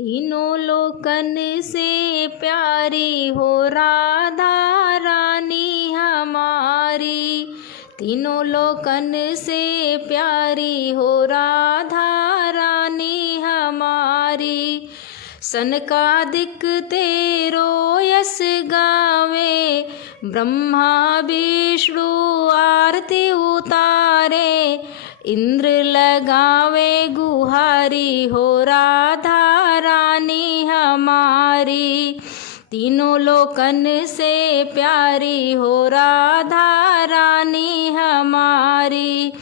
तीनों लोकन से प्यारी हो राधा रानी हमारी। तीनों लोकन से प्यारी हो राधा रानी हमारी। सनकादिक तेरो यस गावे, ब्रह्मा विष्णु आरती उतारे। इंद्र लगावे गुहारी हो राधा रानी हमारी। तीनों लोकन से प्यारी हो राधा रानी हमारी।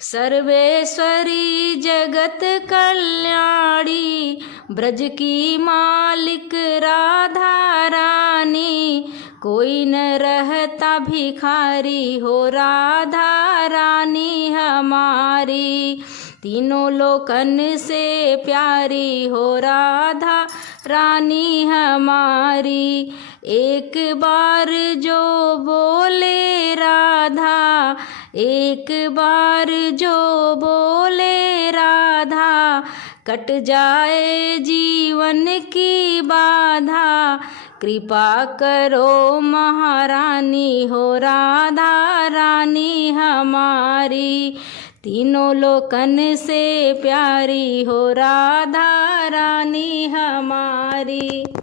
सर्वेश्वरी जगत कल्याणी, ब्रज की मालिक राधा रानी। कोई न रहता भिखारी हो राधा रानी हमारी। तीनों लोकन से प्यारी हो राधा रानी हमारी। एक बार जो बोले राधा, एक बार जो बोले राधा, कट जाए जीवन की बाधा। कृपा करो महारानी हो राधा रानी हमारी। तीनों लोकन से प्यारी हो राधा रानी हमारी।